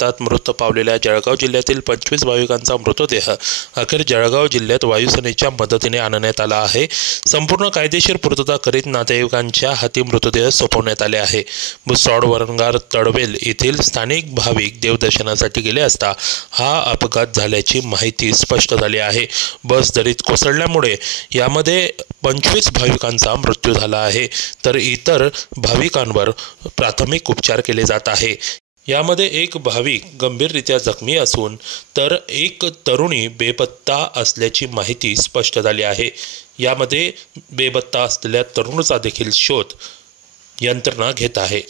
अपघातात मृत पावलेल्या जळगाव जिल्ह्यातील 25 भाविकांचा मृतदेह अखेर जळगाव जिल्ह्यात वायुसेनेच्या मदतीने आणण्यात आला आहे। संपूर्ण कायदेशीर पूर्तता करीत नातेवाईकांच्या हाती मृतदेह सोपवण्यात आले आहे। भुसावळ वरंगार तडवेल येथील स्थानिक भाविक देवदर्शनासाठी गेले असता हा अपघात झाल्याची माहिती स्पष्ट झाली आहे। बस दरीत कोसळल्यामुळे यामध्ये 25 भाविकांचा मृत्यू झाला आहे, तर इतर भाविकांवर प्राथमिक उपचार केले जात आहे। यामध्ये एक भाविक गंभीररित्या जखमी असून तर एक तरुणी बेपत्ता असल्याची माहिती स्पष्ट झाली आहे। यामध्ये बेपत्ता असलेल्या तरुणाचा देखील शोध यंत्रणा घेत आहे।